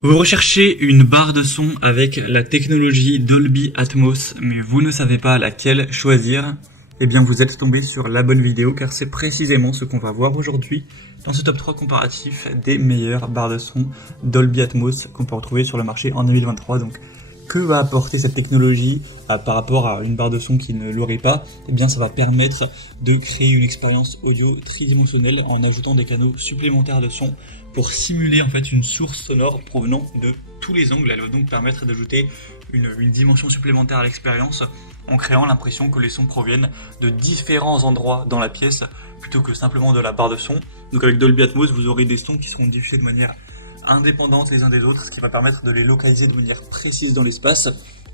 Vous recherchez une barre de son avec la technologie Dolby Atmos, mais vous ne savez pas laquelle choisir? Eh bien, vous êtes tombé sur la bonne vidéo, car c'est précisément ce qu'on va voir aujourd'hui dans ce top 3 comparatif des meilleures barres de son Dolby Atmos qu'on peut retrouver sur le marché en 2023. Donc, que va apporter cette technologie par rapport à une barre de son qui ne l'aurait pas? Eh bien, ça va permettre de créer une expérience audio tridimensionnelle en ajoutant des canaux supplémentaires de son pour simuler en fait une source sonore provenant de tous les angles. Elle va donc permettre d'ajouter une dimension supplémentaire à l'expérience en créant l'impression que les sons proviennent de différents endroits dans la pièce plutôt que simplement de la barre de son. Donc avec Dolby Atmos, vous aurez des sons qui seront diffusés de manière indépendante les uns des autres, ce qui va permettre de les localiser de manière précise dans l'espace,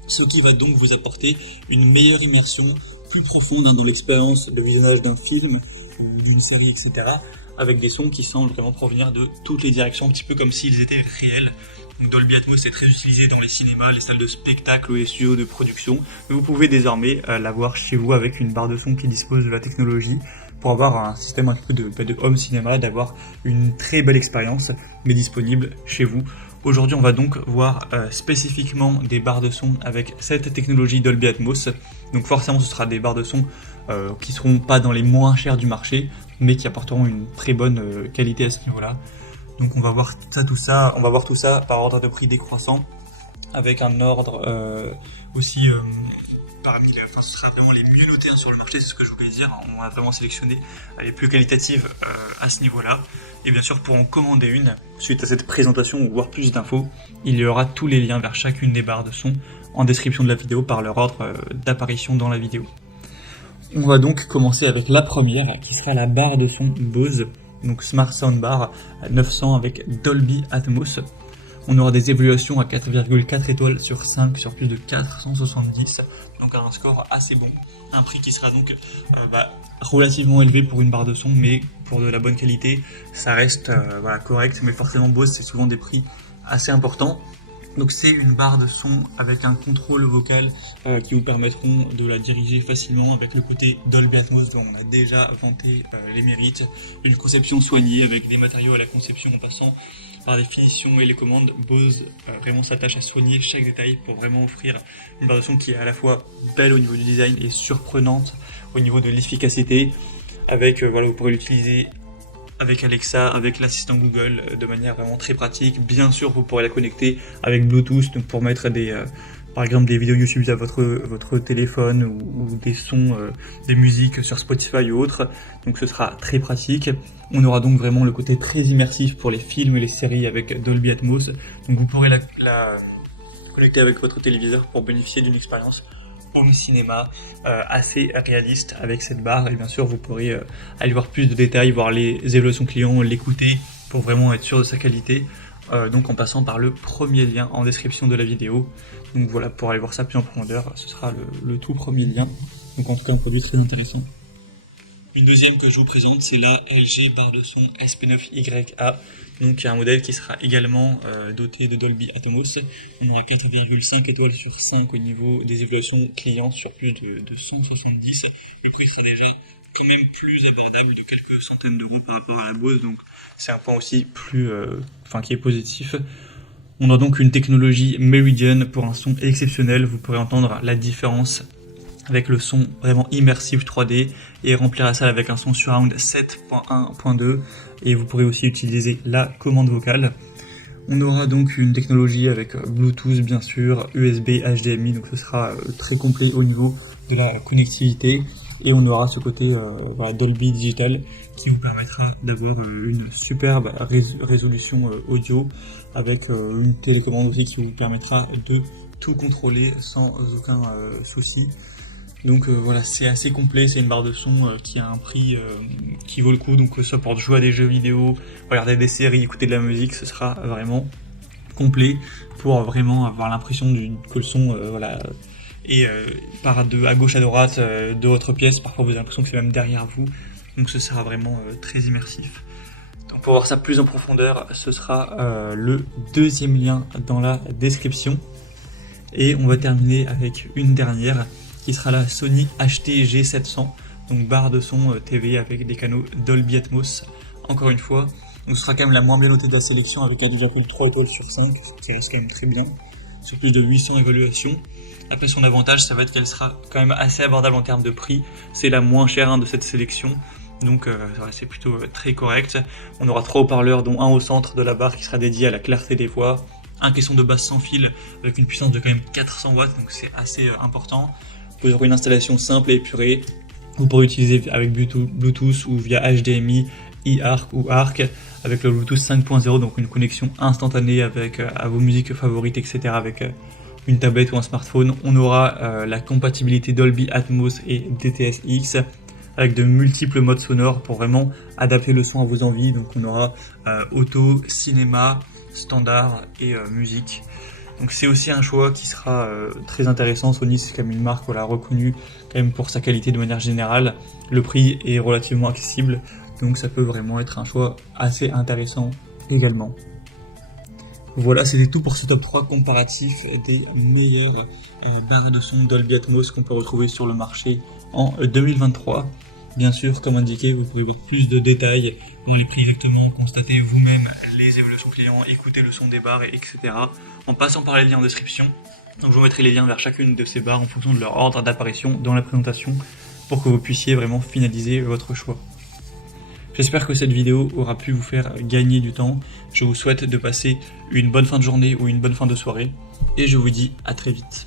ce qui va donc vous apporter une meilleure immersion, plus profonde dans l'expérience de visionnage d'un film ou d'une série, etc., avec des sons qui semblent vraiment provenir de toutes les directions, un petit peu comme s'ils étaient réels. Donc Dolby Atmos est très utilisé dans les cinémas, les salles de spectacle ou les studios de production, mais vous pouvez désormais l'avoir chez vous avec une barre de son qui dispose de la technologie pour avoir un système un peu de home cinéma, d'avoir une très belle expérience, mais disponible chez vous. Aujourd'hui, on va donc voir spécifiquement des barres de son avec cette technologie Dolby Atmos. Donc forcément, ce sera des barres de son qui seront pas dans les moins chères du marché, mais qui apporteront une très bonne qualité à ce niveau-là. Donc on va voir tout ça par ordre de prix décroissant, avec un ordre aussi parmi les, enfin, ce sera vraiment les mieux notés sur le marché, c'est ce que je voulais dire. On a vraiment sélectionné les plus qualitatives à ce niveau-là. Et bien sûr, pour en commander une, suite à cette présentation ou voir plus d'infos, il y aura tous les liens vers chacune des barres de son en description de la vidéo par leur ordre d'apparition dans la vidéo. On va donc commencer avec la première, qui sera la barre de son Bose, donc Smart Soundbar à 900 avec Dolby Atmos. On aura des évaluations à 4,4 étoiles sur 5 sur plus de 470, donc un score assez bon. Un prix qui sera donc relativement élevé pour une barre de son, mais pour de la bonne qualité, ça reste correct. Mais forcément, Bose, c'est souvent des prix assez importants. Donc c'est une barre de son avec un contrôle vocal qui vous permettront de la diriger facilement avec le côté Dolby Atmos dont on a déjà vanté les mérites. Une conception soignée avec des matériaux à la conception en passant par des finitions et les commandes. Bose vraiment s'attache à soigner chaque détail pour vraiment offrir une barre de son qui est à la fois belle au niveau du design et surprenante au niveau de l'efficacité. Avec vous pourrez l'utiliser avec Alexa, avec l'assistant Google, de manière vraiment très pratique. Bien sûr, vous pourrez la connecter avec Bluetooth, donc pour mettre par exemple des vidéos YouTube à votre téléphone ou des sons, des musiques sur Spotify ou autre. Donc ce sera très pratique. On aura donc vraiment le côté très immersif pour les films et les séries avec Dolby Atmos. Donc vous pourrez la connecter avec votre téléviseur pour bénéficier d'une expérience pour le cinéma assez réaliste avec cette barre. Et bien sûr, vous pourrez aller voir plus de détails, voir les évaluations clients, l'écouter pour vraiment être sûr de sa qualité. Donc en passant par le premier lien en description de la vidéo. Donc voilà, pour aller voir ça plus en profondeur, ce sera le tout premier lien. Donc en tout cas, un produit très intéressant. Une deuxième que je vous présente, c'est la LG barre de son SP9YA. Donc un modèle qui sera également doté de Dolby Atmos. On aura 4,5 étoiles sur 5 au niveau des évaluations clients sur plus de 170. Le prix sera déjà quand même plus abordable de quelques centaines d'euros par rapport à la Bose. Donc c'est un point aussi qui est positif. On a donc une technologie Meridian pour un son exceptionnel. Vous pourrez entendre la différence avec le son vraiment immersif 3D et remplir la salle avec un son surround 7.1.2 et vous pourrez aussi utiliser la commande vocale. On aura donc une technologie avec Bluetooth bien sûr, USB, HDMI, donc ce sera très complet au niveau de la connectivité et on aura ce côté Dolby Digital qui vous permettra d'avoir une superbe résolution audio avec une télécommande aussi qui vous permettra de tout contrôler sans aucun souci. Donc c'est assez complet, c'est une barre de son qui a un prix qui vaut le coup, donc que ce soit pour jouer à des jeux vidéo, regarder des séries, écouter de la musique, ce sera vraiment complet pour vraiment avoir l'impression que le son part à gauche à droite de votre pièce, parfois vous avez l'impression que c'est même derrière vous, donc ce sera vraiment très immersif. Donc pour voir ça plus en profondeur, ce sera le deuxième lien dans la description. Et on va terminer avec une dernière, qui sera la Sony HT-G700, donc barre de son TV avec des canaux Dolby Atmos. Encore une fois, Donc ce sera quand même la moins bien notée de la sélection avec 4,3 étoiles sur 5, ce qui reste quand même très bien, sur plus de 800 évaluations. Après son avantage, ça va être qu'elle sera quand même assez abordable en termes de prix, c'est la moins chère de cette sélection. Donc c'est plutôt très correct. On aura 3 haut-parleurs, dont un au centre de la barre qui sera dédié à la clarté des voix, un caisson de basse sans fil avec une puissance de quand même 400 watts, donc c'est assez important. Vous aurez une installation simple et épurée. Vous pourrez utiliser avec Bluetooth ou via HDMI, eARC ou ARC avec le Bluetooth 5.0, donc une connexion instantanée avec à vos musiques favorites, etc. avec une tablette ou un smartphone. On aura la compatibilité Dolby Atmos et DTS-X avec de multiples modes sonores pour vraiment adapter le son à vos envies. Donc on aura auto, cinéma, standard et musique. Donc c'est aussi un choix qui sera très intéressant. Sony, c'est quand même une marque reconnue quand même pour sa qualité de manière générale. Le prix est relativement accessible, donc ça peut vraiment être un choix assez intéressant également. Voilà, c'était tout pour ce top 3 comparatif des meilleures barres de son Dolby Atmos qu'on peut retrouver sur le marché en 2023. Bien sûr, comme indiqué, vous pourrez voir plus de détails dans les prix exactement, constater vous-même les évolutions clients, écouter le son des barres, etc. en passant par les liens en description. Donc je vous mettrai les liens vers chacune de ces barres en fonction de leur ordre d'apparition dans la présentation pour que vous puissiez vraiment finaliser votre choix. J'espère que cette vidéo aura pu vous faire gagner du temps. Je vous souhaite de passer une bonne fin de journée ou une bonne fin de soirée et je vous dis à très vite.